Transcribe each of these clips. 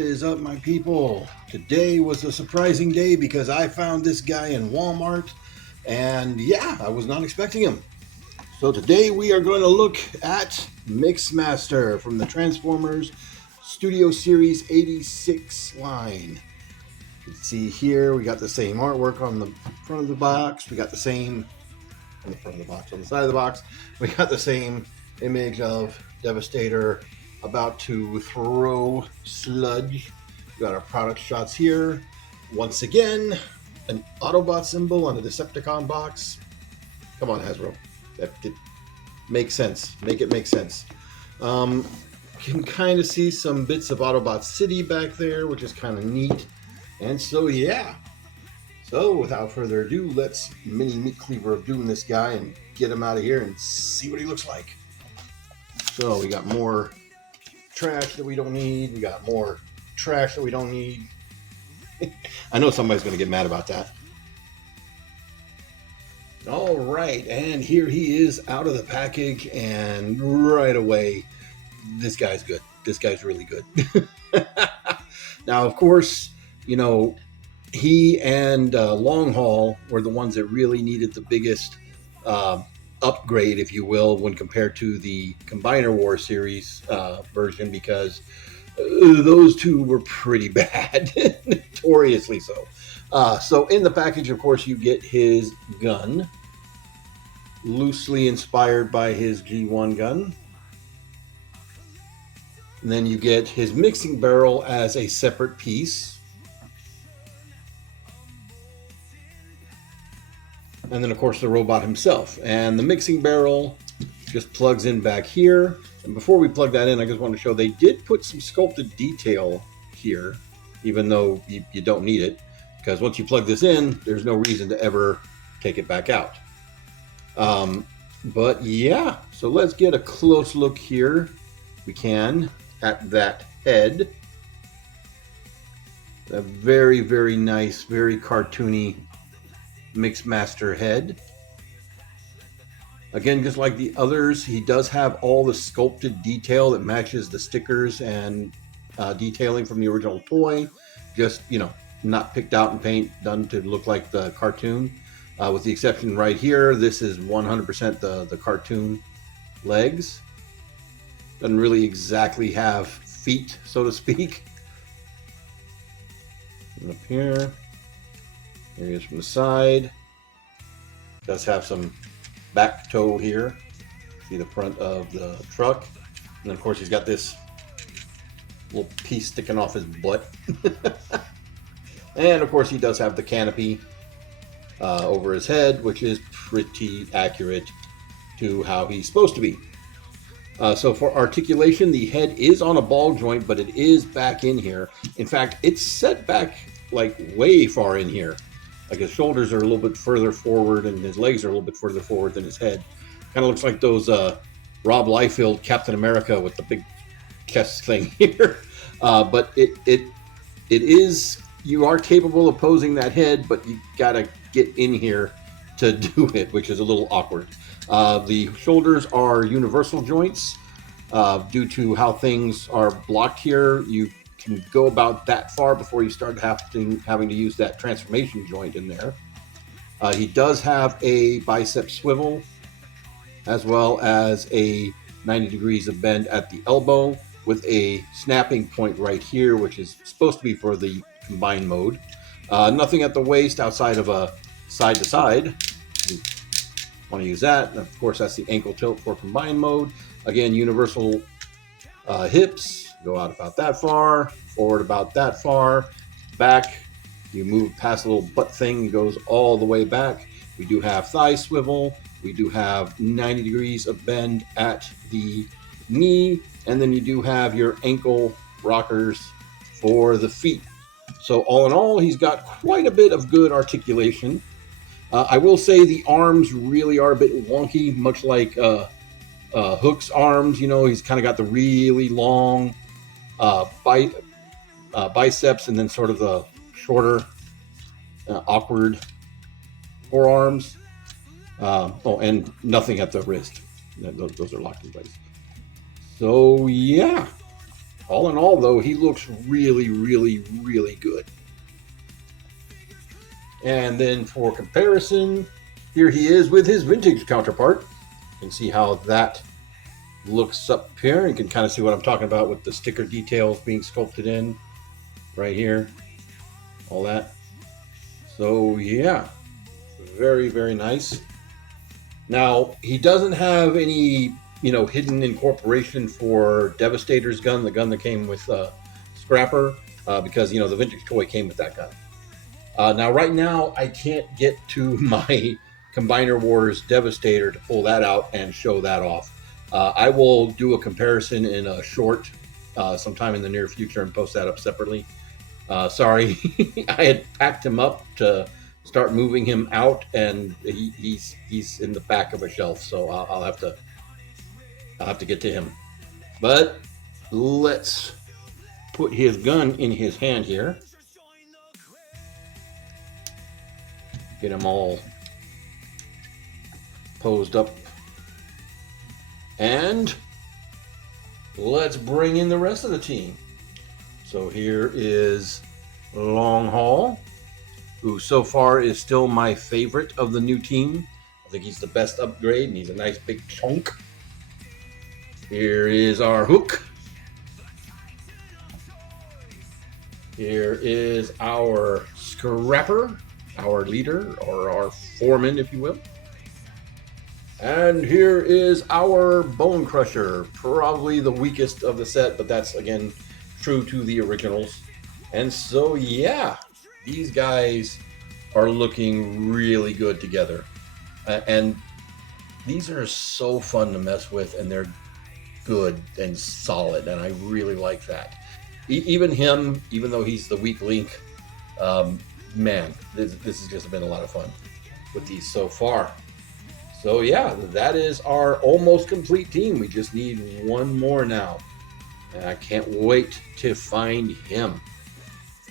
is up, my people? Today was a surprising day because I found this guy in Walmart, and yeah, I was not expecting him. So today we are going to look at Mixmaster from the Transformers Studio Series 86 line. You can see here we got the same artwork on the front of the box. We got the same on the front of the box, on the side of the box. We got the same image of Devastator about to throw sludge. We got our product shots here. Once again, an Autobot symbol on a Decepticon box. Come on, Hasbro. That makes sense. Make it make sense. You can kind of see some bits of Autobot City back there, which is kind of neat. And so, yeah. So, without further ado, let's mini meat cleaver of doom this guy and get him out of here and see what he looks like. So, we got more trash that we don't need. We got more trash that we don't need. I know somebody's going to get mad about that. All right, and here he is out of the package, and right away, this guy's good. This guy's really good. Now, of course, you know, he and Long Haul were the ones that really needed the biggest upgrade, if you will, when compared to the Combiner War series version, because those two were pretty bad, notoriously so. So in the package, of course, you get his gun, loosely inspired by his G1 gun. And then you get his mixing barrel as a separate piece. And then, of course, the robot himself. And the mixing barrel just plugs in back here. And before we plug that in, I just want to show they did put some sculpted detail here, even though you don't need it. Because once you plug this in, there's no reason to ever take it back out. But yeah, so let's get a close look here, if we can, at that head. A very, very nice, very cartoony Mixmaster head. Again, just like the others, he does have all the sculpted detail that matches the stickers and detailing from the original toy. Just, you know, not picked out in paint, done to look like the cartoon. With the exception right here, this is 100% the cartoon legs. Doesn't really exactly have feet, so to speak. And up here. Here he is from the side. Does have some back toe here. See the front of the truck. And then, of course, he's got this little piece sticking off his butt. And, of course, he does have the canopy over his head, which is pretty accurate to how he's supposed to be. So for articulation, the head is on a ball joint, but it is back in here. In fact, it's set back like way far in here. Like his shoulders are a little bit further forward and his legs are a little bit further forward than his head. Kind of looks like those Rob Liefeld Captain America with the big chest thing here. But it is, you are capable of posing that head, but you gotta get in here to do it, which is a little awkward. The shoulders are universal joints. Due to how things are blocked here, you can go about that far before you start having to use that transformation joint in there. He does have a bicep swivel, as well as a 90 degrees of bend at the elbow, with a snapping point right here, which is supposed to be for the combine mode. Nothing at the waist outside of a side to side. You want to use that. And of course, that's the ankle tilt for combine mode. Again, universal hips go out about that far, forward about that far, back. You move past a little butt thing, it goes all the way back. We do have thigh swivel. We do have 90 degrees of bend at the knee. And then you do have your ankle rockers for the feet. So all in all, he's got quite a bit of good articulation. I will say the arms really are a bit wonky, much like Hook's arms. You know, he's kind of got the really long biceps and then sort of the shorter, awkward forearms. And nothing at the wrist. Those are locked in place. So, yeah. All in all, though, he looks really, really, really good. And then for comparison, here he is with his vintage counterpart. You can see how that looks up here. You can kind of see what I'm talking about with the sticker details being sculpted in right here. All that. So yeah, very, very nice. Now, he doesn't have any, hidden incorporation for Devastator's gun, the gun that came with Scrapper, because, the vintage toy came with that gun. Now, right now, I can't get to my Combiner Wars Devastator to pull that out and show that off. I will do a comparison in a short sometime in the near future and post that up separately. Sorry, I had packed him up to start moving him out, and he's in the back of a shelf, so I'll have to get to him. But let's put his gun in his hand here. Get him all posed up. And let's bring in the rest of the team. So here is Long Haul, who so far is still my favorite of the new team. I think he's the best upgrade, and he's a nice big chunk. Here is our Hook. Here is our Scrapper, our leader, or our foreman, if you will. And here is our Bone Crusher, probably the weakest of the set, but that's, again, true to the originals. And so, yeah, these guys are looking really good together. And these are so fun to mess with, and they're good and solid, and I really like that. Even him, even though he's the weak link, man, this has just been a lot of fun with these so far. So yeah, that is our almost complete team. We just need one more now. And I can't wait to find him.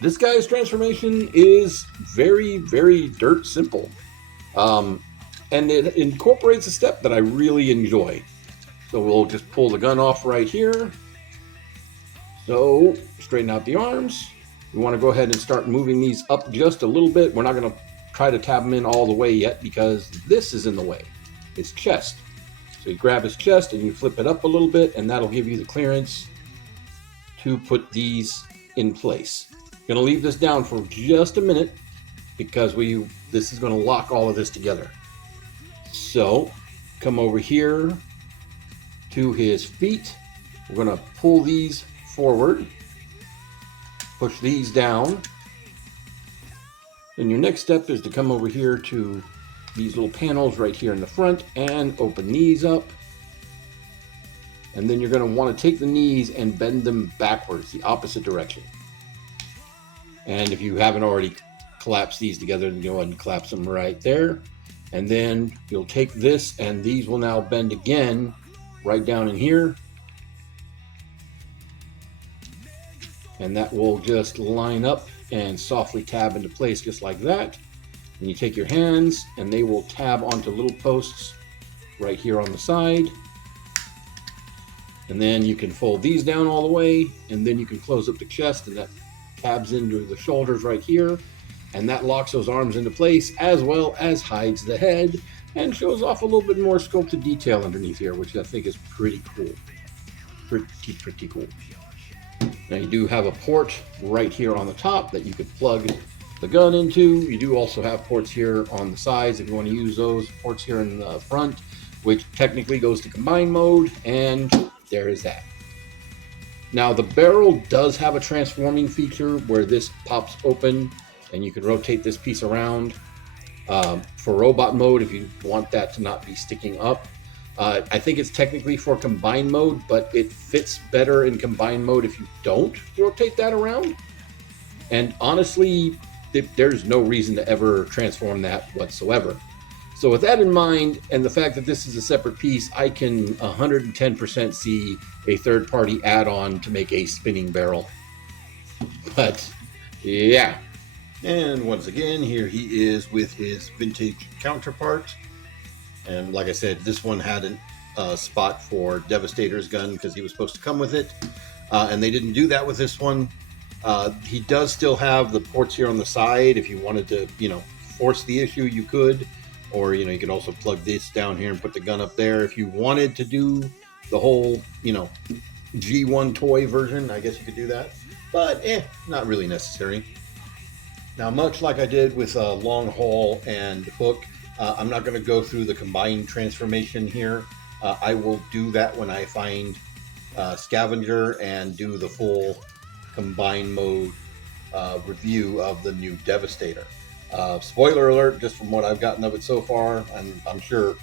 This guy's transformation is very, very dirt simple. And it incorporates a step that I really enjoy. So we'll just pull the gun off right here. So straighten out the arms. We want to go ahead and start moving these up just a little bit. We're not going to try to tab them in all the way yet because this is in the way. His chest. So you grab his chest and you flip it up a little bit, and that'll give you the clearance to put these in place. I'm going to leave this down for just a minute because this is going to lock all of this together. So come over here to his feet. We're going to pull these forward, push these down. Then your next step is to come over here to these little panels right here in the front and open these up. And then you're going to want to take the knees and bend them backwards, the opposite direction. And if you haven't already collapsed these together, then go ahead and collapse them right there. And then you'll take this, and these will now bend again right down in here. And that will just line up and softly tab into place just like that. And you take your hands, and they will tab onto little posts right here on the side. And then you can fold these down all the way, and then you can close up the chest, and that tabs into the shoulders right here. And that locks those arms into place, as well as hides the head and shows off a little bit more sculpted detail underneath here, which I think is pretty cool. Pretty cool. Now you do have a port right here on the top that you could plug the gun into. You do also have ports here on the sides if you want to use those. Ports here in the front, which technically goes to combine mode, and there is that. Now the barrel does have a transforming feature where this pops open and you can rotate this piece around for robot mode if you want that to not be sticking up. I think it's technically for combine mode, but it fits better in combine mode if you don't rotate that around. And honestly, there's no reason to ever transform that whatsoever. So with that in mind, and the fact that this is a separate piece, I can 110% see a third-party add-on to make a spinning barrel. But yeah. And once again, here he is with his vintage counterpart. And like I said, this one had a spot for Devastator's gun because he was supposed to come with it. and they didn't do that with this one. He does still have the ports here on the side. If you wanted to, force the issue, you could. Or, you could also plug this down here and put the gun up there. If you wanted to do the whole, G1 toy version, I guess you could do that. But, not really necessary. Now, much like I did with Long Haul and Hook, I'm not going to go through the combined transformation here. I will do that when I find Scavenger and do the full combined mode review of the new Devastator. Spoiler alert, just from what I've gotten of it so far, and I'm sure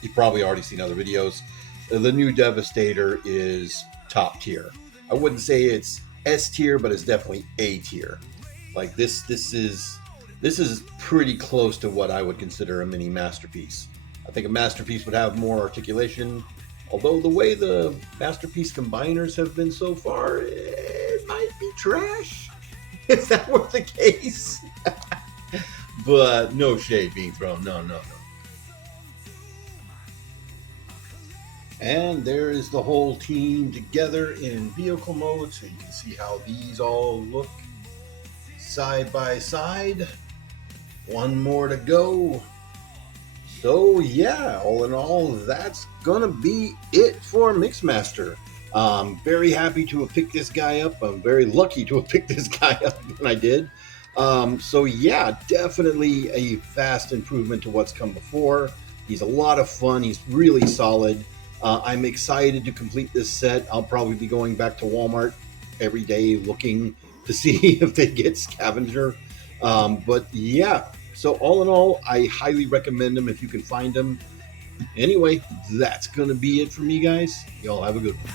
you've probably already seen other videos, the new Devastator is top tier. I wouldn't say it's S tier, but it's definitely A tier. Like this is pretty close to what I would consider a mini masterpiece. I think a masterpiece would have more articulation, although the way the masterpiece combiners have been so far, it might be trash if that were the case. But no shade being thrown. No. And there is the whole team together in vehicle mode, so you can see how these all look side by side. One more to go. So yeah, all in all, that's gonna be it for Mixmaster. Very happy to have picked this guy up. I'm very lucky to have picked this guy up when I did. So yeah, definitely a vast improvement to what's come before. He's a lot of fun. He's really solid. I'm excited to complete this set. I'll probably be going back to Walmart every day looking to see if they get Scavenger. But yeah, so all in all, I highly recommend them if you can find them. Anyway, that's going to be it for me, guys. Y'all have a good one.